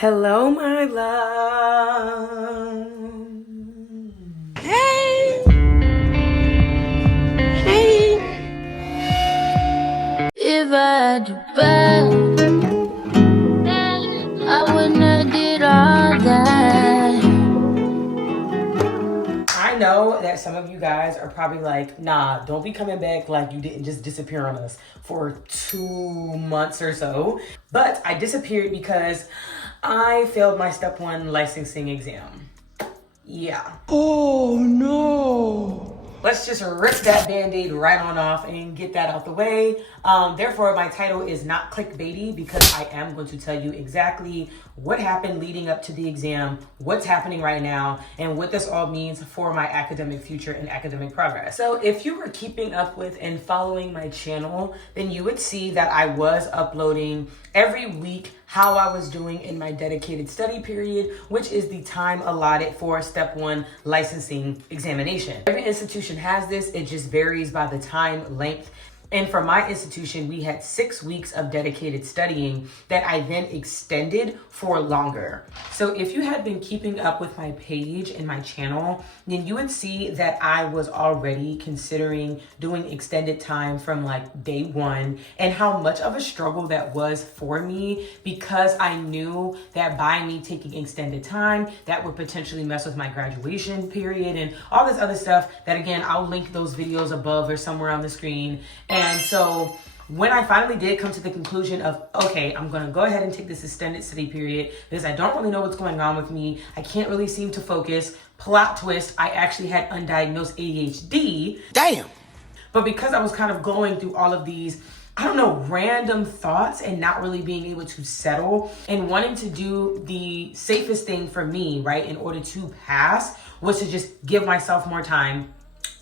Hello, my love. Hey, hey. If I had to bet, I wouldn't have did all that. I know that some of you guys are probably like, nah, don't be coming back like you didn't just disappear on us for 2 months or so. But I disappeared because I failed my step 1 licensing exam. Yeah. Oh no! Let's just rip that band-aid right on off and get that out the way. Therefore, my title is not clickbaity because I am going to tell you exactly what happened leading up to the exam, what's happening right now, and what this all means for my academic future and academic progress. So if you were keeping up with and following my channel, then you would see that I was uploading every week how I was doing in my dedicated study period, which is the time allotted for step 1 licensing examination. Every institution has this, it just varies by the time length. And for my institution, we had 6 weeks of dedicated studying that I then extended for longer. So if you had been keeping up with my page and my channel, then you would see that I was already considering doing extended time from like day 1 and how much of a struggle that was for me because I knew that by me taking extended time, that would potentially mess with my graduation period and all this other stuff that, again, I'll link those videos above or somewhere on the screen. And so when I finally did come to the conclusion of, okay, I'm going to go ahead and take this extended study period because I don't really know what's going on with me. I can't really seem to focus. Plot twist, I actually had undiagnosed ADHD. Damn! But because I was kind of going through all of these, I don't know, random thoughts and not really being able to settle and wanting to do the safest thing for me, right, in order to pass was to just give myself more time.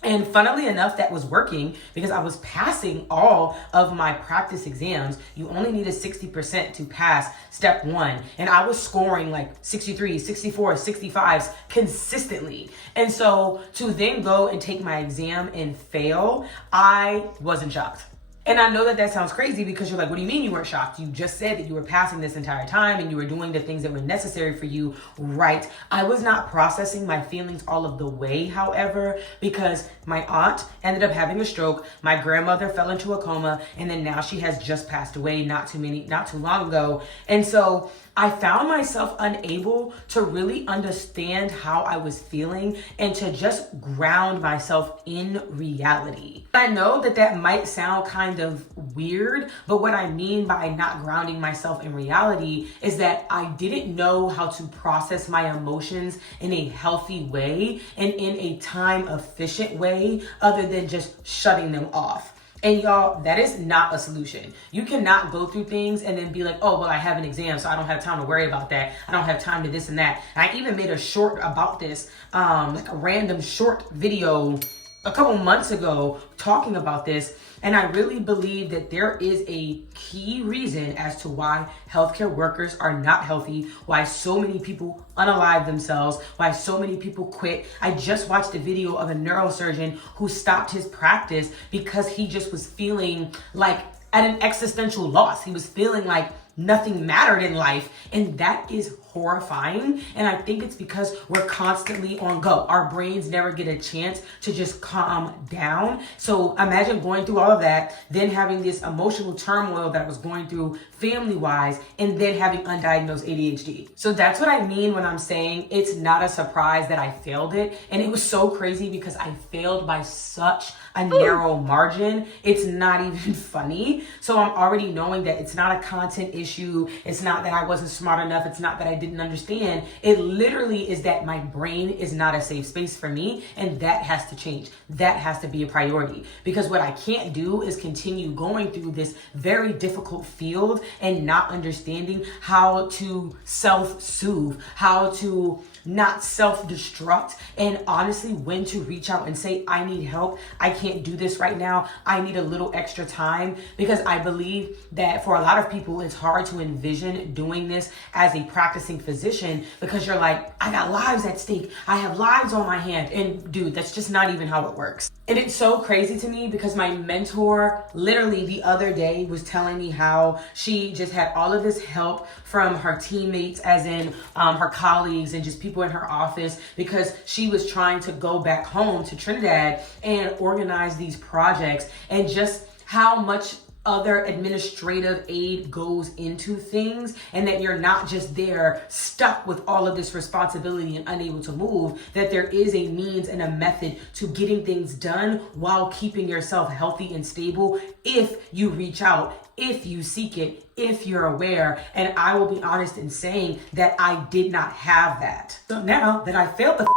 And funnily enough, that was working because I was passing all of my practice exams. You only needed 60% to pass step 1. And I was scoring like 63, 64, 65s consistently. And so to then go and take my exam and fail, I wasn't shocked. And I know that that sounds crazy because you're like, what do you mean you weren't shocked? You just said that you were passing this entire time and you were doing the things that were necessary for you, right? I was not processing my feelings all of the way, however, because my aunt ended up having a stroke, my grandmother fell into a coma, and then now she has just passed away not too long ago. And so I found myself unable to really understand how I was feeling and to just ground myself in reality. I know that that might sound kind of weird, but what I mean by not grounding myself in reality is that I didn't know how to process my emotions in a healthy way and in a time efficient way other than just shutting them off. And y'all, that is not a solution. You cannot go through things and then be like, oh, well, I have an exam, so I don't have time to worry about that. I don't have time to this and that. And I even made a short about this, like a random short video a couple months ago talking about this. And I really believe that there is a key reason as to why healthcare workers are not healthy, why so many people unalive themselves, why so many people quit. I just watched a video of a neurosurgeon who stopped his practice because he just was feeling like at an existential loss. He was feeling like nothing mattered in life, and that is horrifying. And I think it's because we're constantly on go. Our brains never get a chance to just calm down. So imagine going through all of that, then having this emotional turmoil that I was going through family-wise, and then having undiagnosed ADHD. So that's what I mean when I'm saying it's not a surprise that I failed it. And it was so crazy because I failed by such a narrow margin. It's not even funny. So I'm already knowing that it's not a content issue. It's not that I wasn't smart enough. It's not that I didn't understand. It literally is that my brain is not a safe space for me. And that has to change. That has to be a priority, because what I can't do is continue going through this very difficult field and not understanding how to self-soothe, how to not self-destruct, and honestly when to reach out and say, I need help, I can't do this right now, I need a little extra time. Because I believe that for a lot of people, it's hard to envision doing this as a practicing physician, because you're like, I got lives at stake, I have lives on my hand. And dude, that's just not even how it works. And it's so crazy to me because my mentor literally the other day was telling me how she just had all of this help from her teammates, as in her colleagues and just people in her office, because she was trying to go back home to Trinidad and organize these projects, and just how much other administrative aid goes into things, and that you're not just there stuck with all of this responsibility and unable to move, that there is a means and a method to getting things done while keeping yourself healthy and stable if you reach out, if you seek it, if you're aware. And I will be honest in saying that I did not have that. So now that I failed the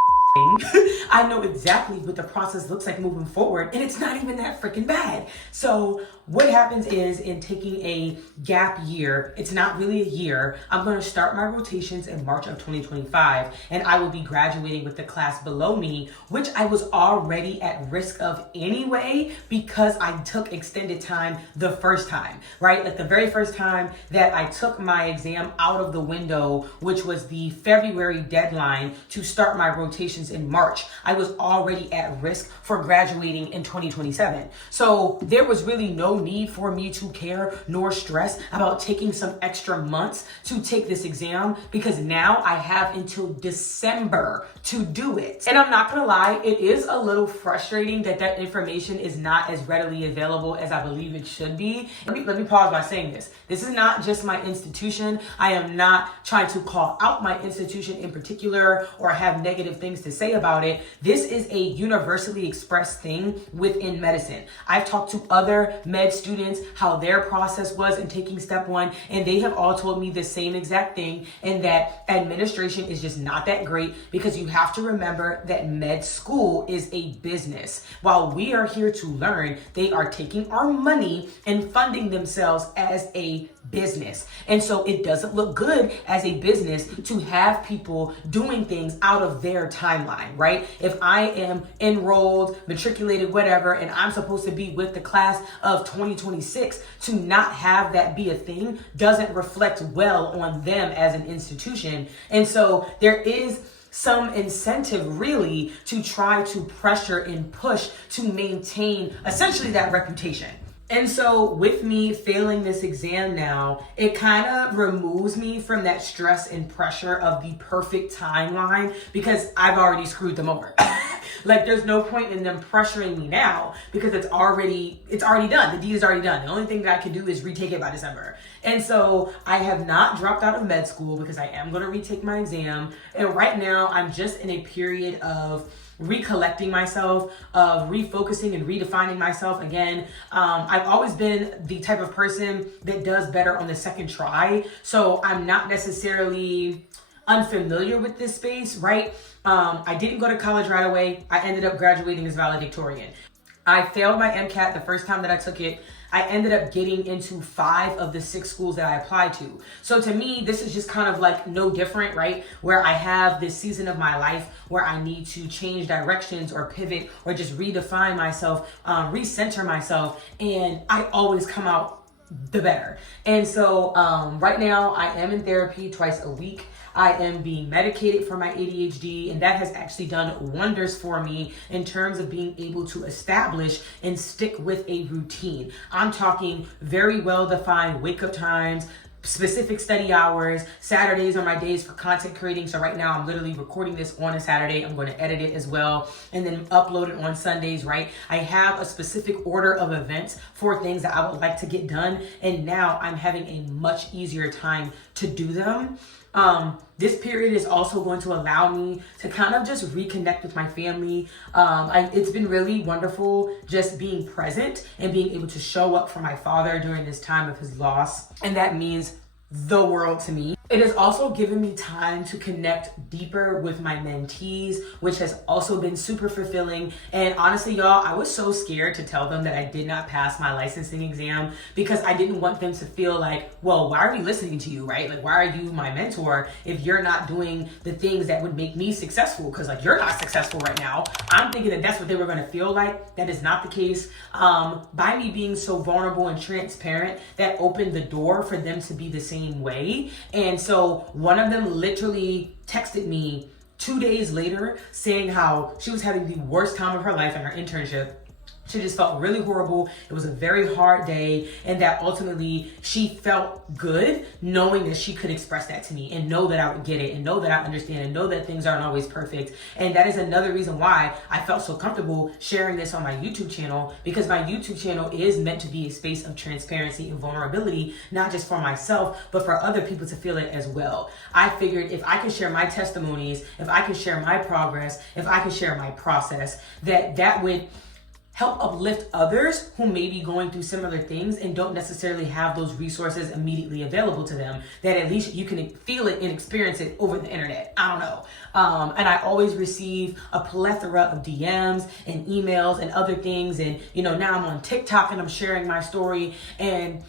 I know exactly what the process looks like moving forward, and it's not even that freaking bad. So what happens is, in taking a gap year, it's not really a year, I'm going to start my rotations in March of 2025, and I will be graduating with the class below me, which I was already at risk of anyway, because I took extended time the first time, right? Like the very first time that I took my exam out of the window, which was the February deadline to start my rotations in March, I was already at risk for graduating in 2027. So there was really no need for me to care nor stress about taking some extra months to take this exam, because now I have until December to do it. And I'm not gonna lie, it is a little frustrating that that information is not as readily available as I believe it should be. Let me pause by saying this. This is not just my institution. I am not trying to call out my institution in particular or have negative things to say about it. This is a universally expressed thing within medicine. I've talked to other med students how their process was in taking step one, and they have all told me the same exact thing, and that administration is just not that great, because you have to remember that med school is a business. While we are here to learn, they are taking our money and funding themselves as a business. And so it doesn't look good as a business to have people doing things out of their timeline, right? If I am enrolled, matriculated, whatever, and I'm supposed to be with the class of 2026, to not have that be a thing doesn't reflect well on them as an institution. And so there is some incentive really to try to pressure and push to maintain essentially that reputation. And so with me failing this exam now, it kind of removes me from that stress and pressure of the perfect timeline, because I've already screwed them over. Like there's no point in them pressuring me now, because it's already done. The deed is already done. The only thing that I can do is retake it by December. And so I have not dropped out of med school, because I am going to retake my exam. And right now I'm just in a period of recollecting myself, of refocusing and redefining myself again. I've always been the type of person that does better on the second try. So I'm not necessarily unfamiliar with this space, right? I didn't go to college right away. I ended up graduating as valedictorian. I failed my MCAT the first time that I took it. I ended up getting into 5 of the 6 schools that I applied to. So to me, this is just kind of like no different, right? Where I have this season of my life where I need to change directions or pivot or just redefine myself, recenter myself, and I always come out the better. And so right now I am in therapy twice a week. I am being medicated for my ADHD, and that has actually done wonders for me in terms of being able to establish and stick with a routine. I'm talking very well-defined wake-up times, specific study hours. Saturdays are my days for content creating. So right now I'm literally recording this on a Saturday. I'm going to edit it as well and then upload it on Sundays, right? I have a specific order of events for things that I would like to get done. And now I'm having a much easier time to do them. This period is also going to allow me to kind of just reconnect with my family. It's been really wonderful just being present and being able to show up for my father during this time of his loss. And that means the world to me. It has also given me time to connect deeper with my mentees, which has also been super fulfilling. And honestly, y'all, I was so scared to tell them that I did not pass my licensing exam because I didn't want them to feel like, well, why are we listening to you, right? Like, why are you my mentor if you're not doing the things that would make me successful? Because like, you're not successful right now. I'm thinking that that's what they were gonna feel like. That is not the case. By me being so vulnerable and transparent, that opened the door for them to be the same way. And so one of them literally texted me 2 days later saying how she was having the worst time of her life in her internship. She just felt really horrible. It was a very hard day, and that ultimately she felt good knowing that she could express that to me and know that I would get it and know that I understand and know that things aren't always perfect. And that is another reason why I felt so comfortable sharing this on my YouTube channel, because my YouTube channel is meant to be a space of transparency and vulnerability, not just for myself, but for other people to feel it as well. I figured if I can share my testimonies, if I can share my progress, if I can share my process, that would help uplift others who may be going through similar things and don't necessarily have those resources immediately available to them, that at least you can feel it and experience it over the internet. I don't know. And I always receive a plethora of DMs and emails and other things. And, now I'm on TikTok and I'm sharing my story, and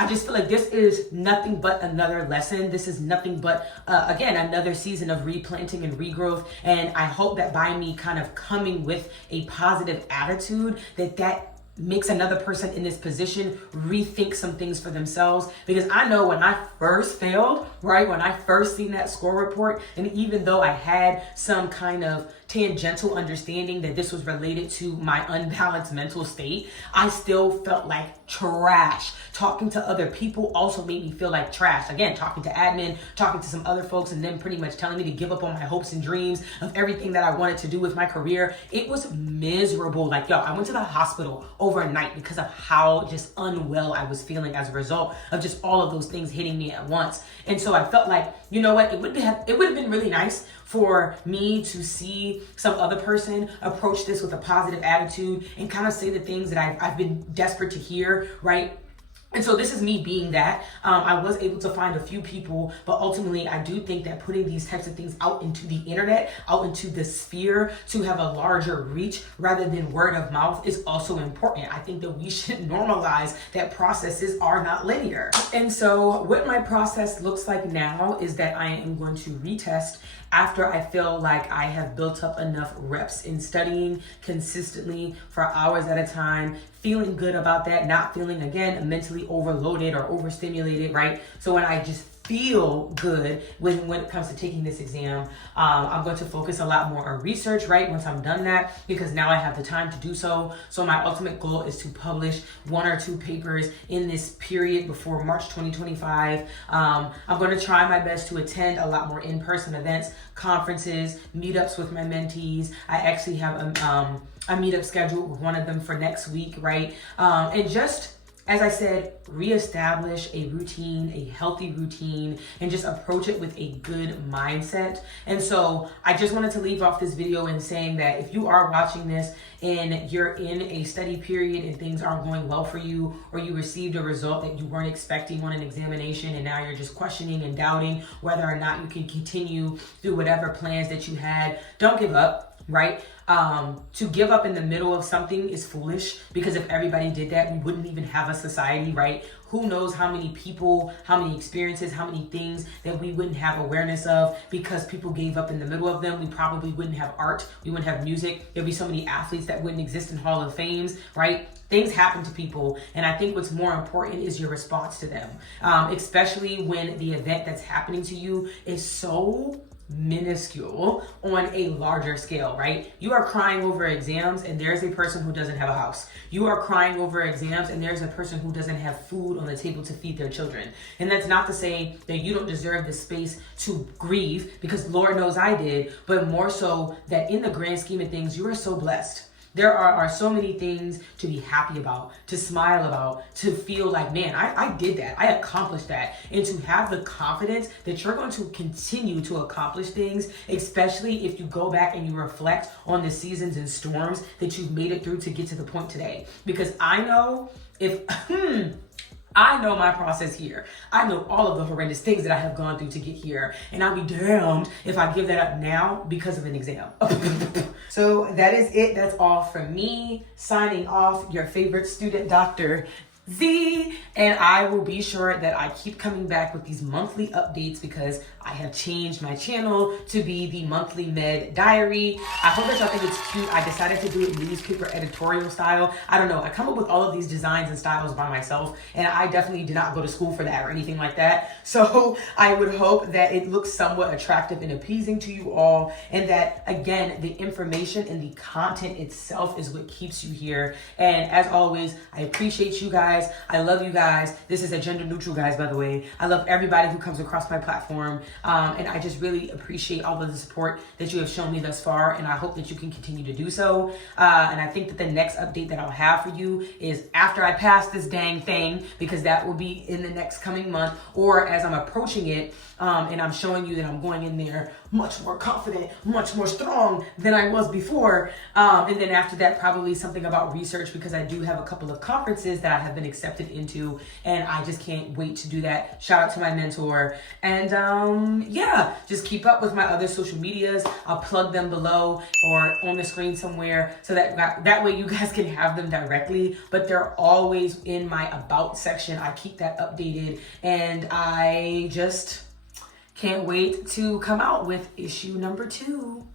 I just feel like this is nothing but another lesson. This is nothing but, again, another season of replanting and regrowth. And I hope that by me kind of coming with a positive attitude, that makes another person in this position rethink some things for themselves. Because I know when I first failed, right, when I first seen that score report, and even though I had some kind of tangential understanding that this was related to my unbalanced mental state, I still felt like trash. Talking to other people also made me feel like trash. Again, talking to admin, talking to some other folks, and them pretty much telling me to give up on my hopes and dreams of everything that I wanted to do with my career. It was miserable. Like, I went to the hospital overnight because of how just unwell I was feeling as a result of just all of those things hitting me at once. And so I felt like, you know what, it would have been really nice for me to see some other person approach this with a positive attitude and kind of say the things that I've been desperate to hear, right? And so this is me being that. I was able to find a few people, but ultimately I do think that putting these types of things out into the internet, out into the sphere to have a larger reach rather than word of mouth is also important. I think that we should normalize that processes are not linear. And so what my process looks like now is that I am going to retest after I feel like I have built up enough reps in studying consistently for hours at a time, feeling good about that, not feeling, again, mentally overloaded or overstimulated, right? So when I just feel good when it comes to taking this exam, I'm going to focus a lot more on research, right? Once I'm done that, because now I have the time to do so. So my ultimate goal is to publish 1 or 2 papers in this period before March 2025. I'm going to try my best to attend a lot more in-person events, conferences, meetups with my mentees. I actually have a meetup scheduled with one of them for next week, right? And just, as I said, reestablish a routine, a healthy routine, and just approach it with a good mindset. And so I just wanted to leave off this video in saying that if you are watching this and you're in a study period and things aren't going well for you, or you received a result that you weren't expecting on an examination and now you're just questioning and doubting whether or not you can continue through whatever plans that you had, don't give up, right? To give up in the middle of something is foolish, because if everybody did that, we wouldn't even have a society, right? Who knows how many people, how many experiences, how many things that we wouldn't have awareness of because people gave up in the middle of them. We probably wouldn't have art. We wouldn't have music. There'd be so many athletes that wouldn't exist in Hall of Fames, right? Things happen to people. And I think what's more important is your response to them, especially when the event that's happening to you is so minuscule on a larger scale, right? You are crying over exams and there's a person who doesn't have a house. You are crying over exams and there's a person who doesn't have food on the table to feed their children. And that's not to say that you don't deserve the space to grieve, because Lord knows I did, but more so that in the grand scheme of things, you are so blessed. There are so many things to be happy about, to smile about, to feel like, man, I did that. I accomplished that. And to have the confidence that you're going to continue to accomplish things, especially if you go back and you reflect on the seasons and storms that you've made it through to get to the point today. Because I know if... I know my process here. I know all of the horrendous things that I have gone through to get here. And I'll be damned if I give that up now because of an exam. So that is it. That's all from me. Signing off, your favorite student doctor, Z, and I will be sure that I keep coming back with these monthly updates because I have changed my channel to be the monthly med diary. I hope that y'all think it's cute. I decided to do it newspaper editorial style. I don't know. I come up with all of these designs and styles by myself, and I definitely did not go to school for that or anything like that. So I would hope that it looks somewhat attractive and appeasing to you all, and that, again, the information and the content itself is what keeps you here. And as always, I appreciate you guys. I love you guys. This is a gender neutral, guys, by the way. I love everybody who comes across my platform. And I just really appreciate all of the support that you have shown me thus far. And I hope that you can continue to do so. And I think that the next update that I'll have for you is after I pass this dang thing, because that will be in the next coming month, or as I'm approaching it, and I'm showing you that I'm going in there much more confident, much more strong than I was before. And then after that, probably something about research, because I do have a couple of conferences that I have been accepted into, and I just can't wait to do that. Shout out to my mentor. And yeah, just keep up with my other social medias. I'll plug them below or on the screen somewhere, so that way you guys can have them directly, but they're always in my about section. I keep that updated, and I just can't wait to come out with issue number 2.